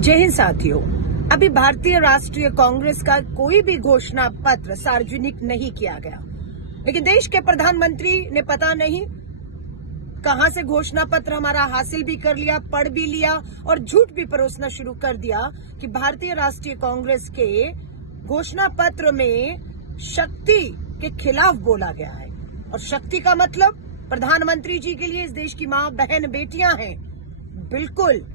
जय हिंद साथियों, अभी भारतीय राष्ट्रीय कांग्रेस का कोई भी घोषणा पत्र सार्वजनिक नहीं किया गया, लेकिन देश के प्रधानमंत्री ने पता नहीं कहां से घोषणा पत्र हमारा हासिल भी कर लिया, पढ़ भी लिया और झूठ भी परोसना शुरू कर दिया कि भारतीय राष्ट्रीय कांग्रेस के घोषणा पत्र में शक्ति के खिलाफ बोला गया है। और शक्ति का मतलब प्रधानमंत्री जी के लिए इस देश की मां बहन बेटियां हैं। बिल्कुल,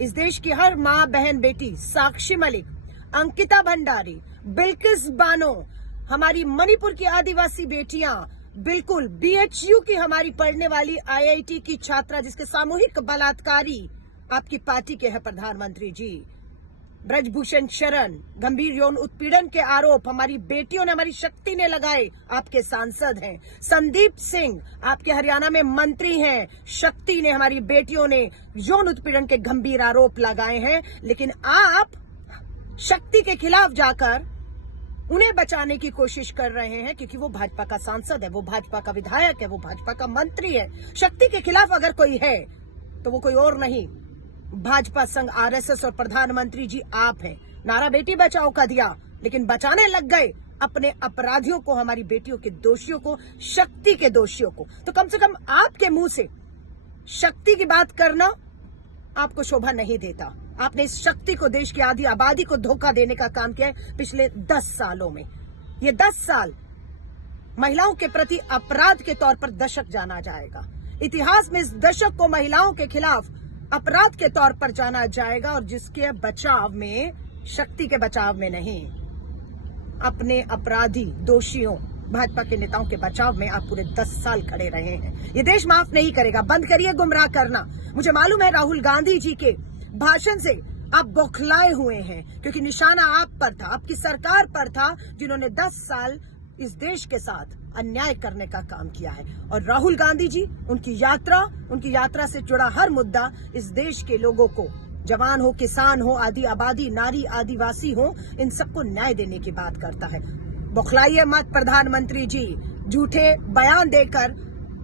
इस देश की हर मां बहन बेटी, साक्षी मलिक, अंकिता भंडारी, बिल्किस बानो, हमारी मणिपुर की आदिवासी बेटियां, बिल्कुल BHU की हमारी पढ़ने वाली IIT की छात्रा जिसके सामूहिक बलात्कारी आपकी पार्टी के हैं प्रधानमंत्री जी, ब्रजभूषण शरण, गंभीर यौन उत्पीड़न के आरोप हमारी बेटियों ने, हमारी शक्ति ने लगाए, आपके सांसद हैं। संदीप सिंह आपके हरियाणा में मंत्री हैं, शक्ति ने, हमारी बेटियों ने यौन उत्पीड़न के गंभीर आरोप लगाए हैं। लेकिन आप शक्ति के खिलाफ जाकर उन्हें बचाने की कोशिश कर रहे हैं, क्योंकि वो भाजपा का सांसद है, वो भाजपा का विधायक है, वो भाजपा का मंत्री है। शक्ति के खिलाफ अगर कोई है तो वो कोई और नहीं, भाजपा संघ RSS और प्रधानमंत्री जी आप हैं। नारा बेटी बचाओ का दिया, लेकिन बचाने लग गए अपने अपराधियों को, हमारी बेटियों के दोषियों को, शक्ति के दोषियों को। तो कम से कम आपके मुंह से शक्ति की बात करना आपको शोभा नहीं देता। आपने इस शक्ति को, देश की आधी आबादी को धोखा देने का काम किया है पिछले 10 सालों में। ये 10 साल महिलाओं के प्रति अपराध के तौर पर दशक जाना जाएगा। इतिहास में इस दशक को महिलाओं के खिलाफ अपराध के तौर पर जाना जाएगा, और जिसके बचाव में, शक्ति के बचाव में नहीं, अपने अपराधी दोषियों भाजपा के नेताओं के बचाव में आप पूरे 10 साल खड़े रहे हैं। ये देश माफ नहीं करेगा। बंद करिए गुमराह करना। मुझे मालूम है राहुल गांधी जी के भाषण से आप बौखलाए हुए हैं, क्योंकि निशाना आप पर था, आपकी सरकार पर था, जिन्होंने 10 साल इस देश के साथ अन्याय करने का काम किया है। और राहुल गांधी जी, उनकी यात्रा से जुड़ा हर मुद्दा इस देश के लोगों को, जवान हो, किसान हो, आदि आबादी, नारी, आदिवासी हो, इन सबको न्याय देने की बात करता है। बौखलाइए मत प्रधानमंत्री जी। झूठे बयान देकर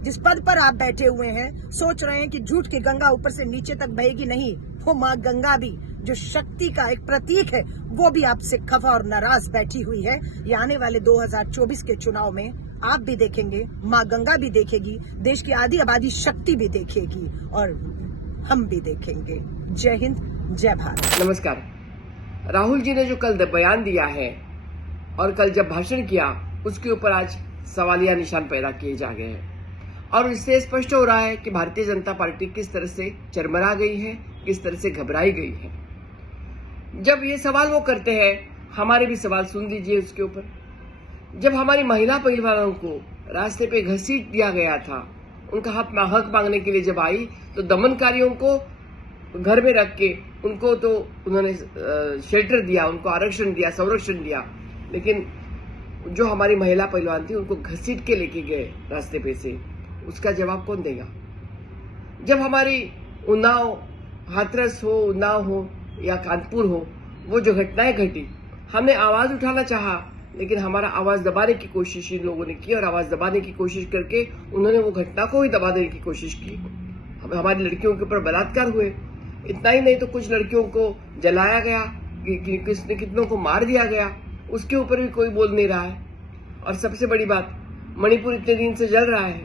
जिस पद पर आप बैठे हुए हैं, सोच रहे हैं कि झूठ की गंगा ऊपर से नीचे तक बहेगी। नहीं, वो मां गंगा भी, जो शक्ति का एक प्रतीक है, वो भी आपसे खफा और नाराज बैठी हुई है। ये आने वाले 2024 के चुनाव में आप भी देखेंगे, मां गंगा भी देखेगी, देश की आधी आबादी शक्ति भी देखेगी, और हम भी देखेंगे। जय हिंद, जय भारत। नमस्कार। राहुल जी ने जो कल बयान दिया है और कल जब भाषण किया, उसके ऊपर आज सवालिया निशान पैदा किए जा गए हैं, और इससे स्पष्ट हो रहा है कि भारतीय जनता पार्टी किस तरह से चरमरा गई है, किस तरह से घबराई गई है। जब ये सवाल वो करते हैं, हमारे भी सवाल सुन लीजिए उसके ऊपर। जब हमारी महिला पहलवानों को रास्ते पे घसीट दिया गया था, उनका हक मांगने के लिए जब आई, तो दमनकारियों को घर में रख के उनको तो उन्होंने शेल्टर दिया, उनको आरक्षण दिया, संरक्षण दिया, लेकिन जो हमारी महिला पहलवान थी उनको घसीट के लेके गए रास्ते पे से, उसका जवाब कौन देगा? जब हमारी उन्नाव, हाथरस हो, उन्नाव हो या कानपुर हो, वो जो घटनाएं घटी, हमने आवाज उठाना चाहा, लेकिन हमारा आवाज दबाने की कोशिश इन लोगों ने की, और आवाज दबाने की कोशिश करके उन्होंने वो घटना को ही दबा देने की कोशिश की। हमारी लड़कियों के ऊपर बलात्कार हुए। इतना ही नहीं तो कुछ लड़कियों को जलाया गया, कितनों को मार दिया गया, उसके ऊपर भी कोई बोल नहीं रहा है। और सबसे बड़ी बात, मणिपुर इतने दिन से जल रहा है,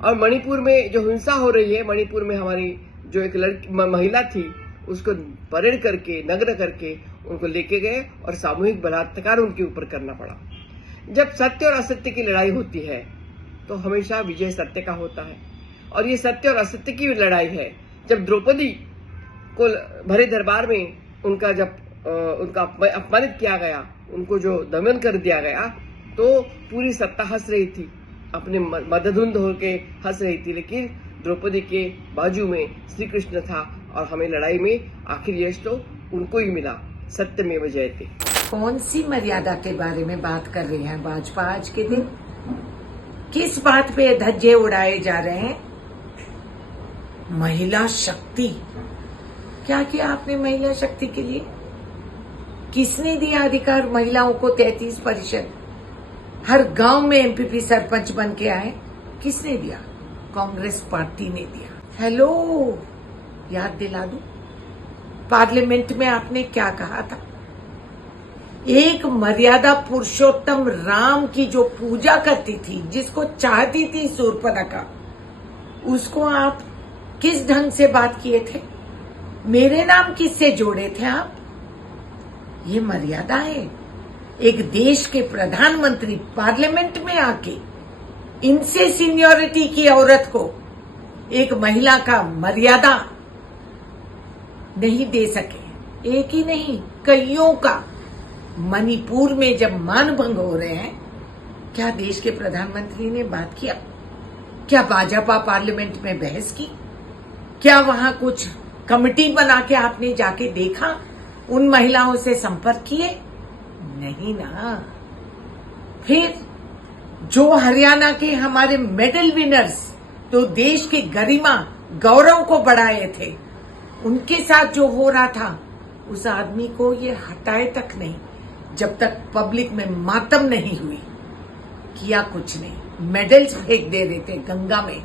और मणिपुर में जो हिंसा हो रही है, मणिपुर में हमारी जो एक महिला थी, उसको परेड करके, नग्न करके उनको लेके गए और सामूहिक बलात्कार उनके ऊपर करना पड़ा। जब सत्य और असत्य की लड़ाई होती है तो हमेशा विजय सत्य का होता है, और ये सत्य और असत्य की लड़ाई है। जब द्रौपदी को भरे दरबार में उनका अपमानित किया गया, उनको जो दमन कर दिया गया, तो पूरी सत्ता हंस रही थी, अपने मदधुंध होके हंस रही थी, लेकिन द्रौपदी के बाजू में श्री कृष्ण था, और हमें लड़ाई में आखिर यश तो उनको ही मिला। सत्यमेव जयते। कौन सी मर्यादा के बारे में बात कर रहे हैं भाजपा आज के दिन? किस बात पे धज्जे उड़ाए जा रहे हैं? महिला शक्ति, क्या किया आपने महिला शक्ति के लिए? किसने दिया अधिकार महिलाओं को? 33%। हर गांव में MPP सरपंच बन के आए, किसने दिया? कांग्रेस पार्टी ने दिया। हेलो, याद दिला दूं, पार्लियामेंट में आपने क्या कहा था? एक मर्यादा पुरुषोत्तम राम की जो पूजा करती थी, जिसको चाहती थी शूर्पणखा, उसको आप किस ढंग से बात किए थे? मेरे नाम किससे जोड़े थे आप? ये मर्यादा है। एक देश के प्रधानमंत्री पार्लियामेंट में आके इनसे सीनियरिटी की औरत को एक महिला का मर्यादा नहीं दे सके। एक ही नहीं, कईयों का। मणिपुर में जब मानभंग हो रहे हैं, क्या देश के प्रधानमंत्री ने बात किया? क्या भाजपा पार्लियामेंट में बहस की? क्या वहां कुछ कमेटी बना के आपने जाके देखा? उन महिलाओं से संपर्क किए? नहीं ना। फिर जो हरियाणा के हमारे मेडल विनर्स तो देश की गरिमा गौरव को बढ़ाए थे, उनके साथ जो हो रहा था, उस आदमी को ये हटाए तक नहीं, जब तक पब्लिक में मातम नहीं हुई। किया कुछ नहीं, मेडल्स फेंक दे रहे थे गंगा में,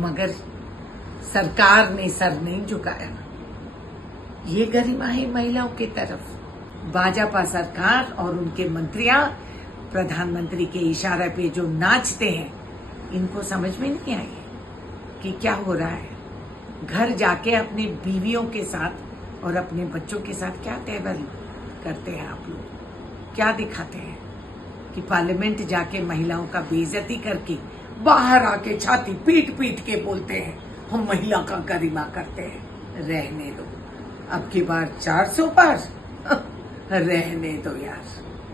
मगर सरकार ने सर नहीं झुकाया। ये गरिमा है महिलाओं की तरफ। भाजपा सरकार और उनके मंत्रियां प्रधानमंत्री के इशारे पे जो नाचते हैं, इनको समझ में नहीं आई कि क्या हो रहा है। घर जाके अपने बीवियों के साथ और अपने बच्चों के साथ क्या तेवर करते हैं आप लोग? क्या दिखाते हैं कि पार्लियामेंट जाके महिलाओं का बेइज्जती करके बाहर आके छाती पीट पीट के बोलते हैं हम महिला का गरिमा करते हैं। रहने दो, अब की बार 400 पार रहने दो यार।